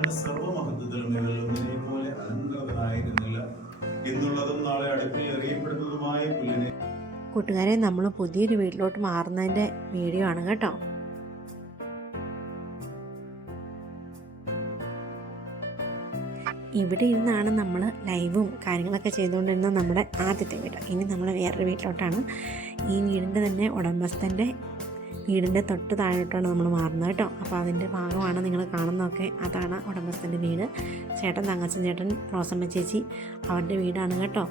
തന്റെ സർവമഹത്വത്തിലും ഇവരൊന്നിനെ പോലെ അലങ്കൃതനായിരുന്നില്ല എന്നുള്ളതും നാളെ അടുപ്പിൽ എറിയപ്പെടുന്നതുമായ പുല്ലിനെ. കൂട്ടുകാരെ, നമ്മൾ പുതിയൊരു വീട്ടിലോട്ട് മാറുന്നതിൻ്റെ വീഡിയോ ആണ് കേട്ടോ. ഇവിടെ ഇരുന്നാണ് നമ്മൾ ലൈവും കാര്യങ്ങളൊക്കെ ചെയ്തുകൊണ്ടിരുന്ന നമ്മുടെ ആദ്യത്തെ വീട്. ഇനി നമ്മൾ വേറൊരു വീട്ടിലോട്ടാണ്. ഈ വീടിൻ്റെ തന്നെ ഉടമസ്ഥൻ്റെ വീടിൻ്റെ തൊട്ട് താഴോട്ടാണ് നമ്മൾ മാറുന്നത് കേട്ടോ. അപ്പോൾ അതിൻ്റെ ഭാഗമാണ് നിങ്ങൾ കാണുന്നതൊക്കെ. അതാണ് ഉടമസ്ഥൻ്റെ വീട്. ചേട്ടൻ തങ്കച്ചൻ ചേട്ടൻ, റോസമ്മ ചേച്ചി, അവരുടെ വീടാണ് കേട്ടോ.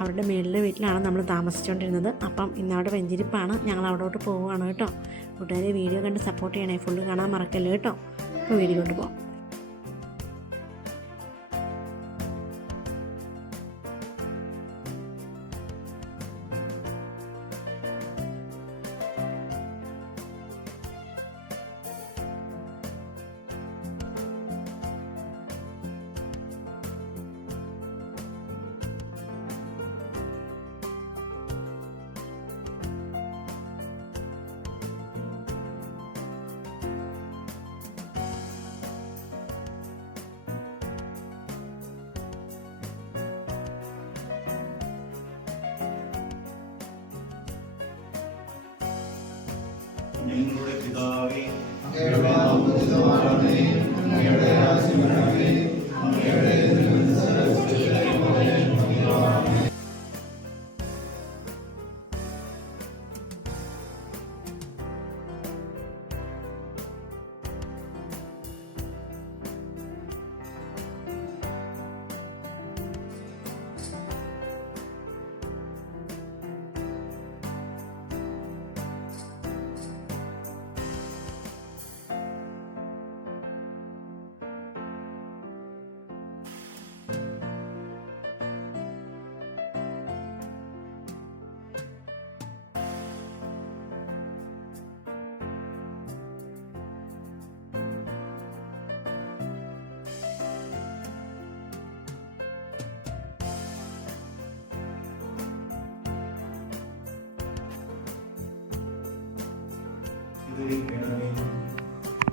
അവരുടെ മേളിലെ വീട്ടിലാണ് നമ്മൾ താമസിച്ചുകൊണ്ടിരുന്നത്. അപ്പം ഇന്നവിടെ വെഞ്ചിരിപ്പാണ്. ഞങ്ങൾ അവിടോട്ട് പോവുകയാണ് കേട്ടോ. കൂട്ടുകാരെ, വീഡിയോ കണ്ട് സപ്പോർട്ട് ചെയ്യണേ. ഫുള്ള് കാണാൻ മറക്കല്ലേ കേട്ടോ. അപ്പോൾ വീഡിയോട്ട് പോകാം. ഞങ്ങളുടെ പിതാവേ, അങ്ങയുടെ നാമം പൂജിതമാകണമേ. അങ്ങയുടെ രാജ്യം വരണമേ. അങ്ങയുടെ തിരുമനസ്സ് സ്വർഗ്ഗത്തിലെ പോലെ ഭൂമിയിലുമാകണമേ.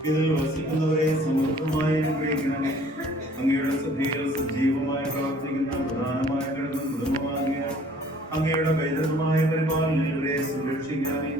ഇതിൽ വസിക്കുന്നവരെ സമൃദ്ധമായി അനുഗ്രഹിക്കണമേ. അങ്ങയുടെ സഭയിൽ സജീവമായി പ്രവർത്തിക്കുന്ന പ്രധാനമായ ഘടകം കുടുംബമാകിയ അങ്ങയുടെ വൈദ്യുതമായ പരിപാലനം ഇവരെ സംരക്ഷിക്കണമേ.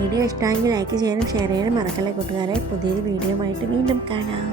വീഡിയോ ഇഷ്ടമെങ്കിൽ ലൈക്ക് ചെയ്യാനും ഷെയർ ചെയ്യാനും മറക്കല്ലേ കൂട്ടുകാരെ. പുതിയൊരു വീഡിയോ ആയിട്ട് വീണ്ടും കാണാം.